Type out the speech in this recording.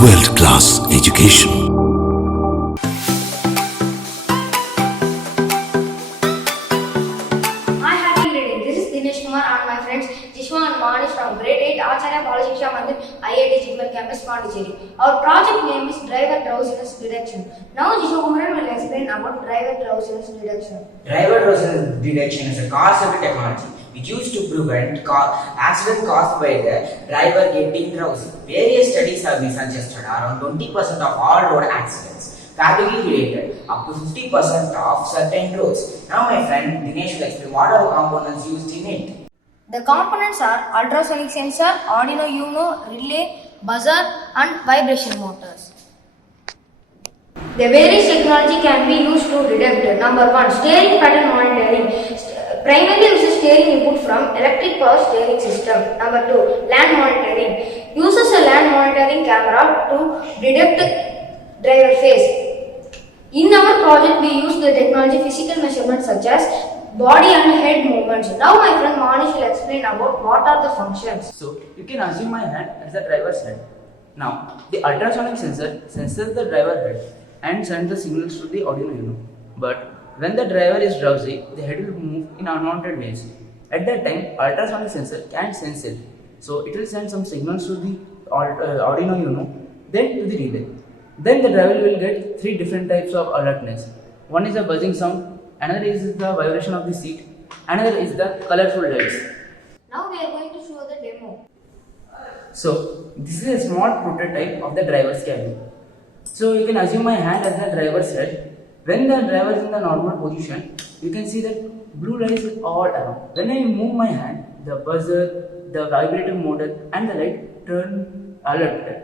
world-class education. Hi, happy reading. This is Dinesh Kumar and my friends Jishwa and Manish from grade 8 Acharya Balajiksha Mandir IIT Jimmer Campus Pondicherry. Our project name is Driver Drowsiness Detection. Now Jishwa Kumar will explain about driver drowsiness detection. Driver drowsiness detection is a car-safety technology which used to prevent accident caused by the driver getting drowsy. Various studies have been suggested around 20% of all road accidents can be related up to 50% of certain roads. Now my friend Dinesh will explain what are the components used in it. The components are ultrasonic sensor, Arduino Uno, relay, buzzer and vibration motors. The various technology can be used to detect. Number 1. Steering pattern monitoring. Primarily uses steering input from electric power steering system. Number 2. Land monitoring. Uses a land monitoring camera to detect driver face. In our project, we use the technology physical measurements such as body and head movements. Now my friend Manish will explain about what are the functions. So you can assume my hand as the driver's head. Now the ultrasonic sensor senses the driver head and sends the signals to the Arduino Uno. But when the driver is drowsy, the head will move in unwanted ways. At that time, ultrasonic sensor can't sense it. So it will send some signals to the Arduino Uno, then to the relay. Then the driver will get three different types of alertness. One is a buzzing sound, another is the vibration of the seat, another is the colorful lights. Now we are going to show the demo. So this is a small prototype of the driver's cabin. So you can assume my hand as the driver's head. When the driver is in the normal position, you can see that blue lights are all around. When I move my hand, the buzzer, the vibrating motor and the light turn alerted.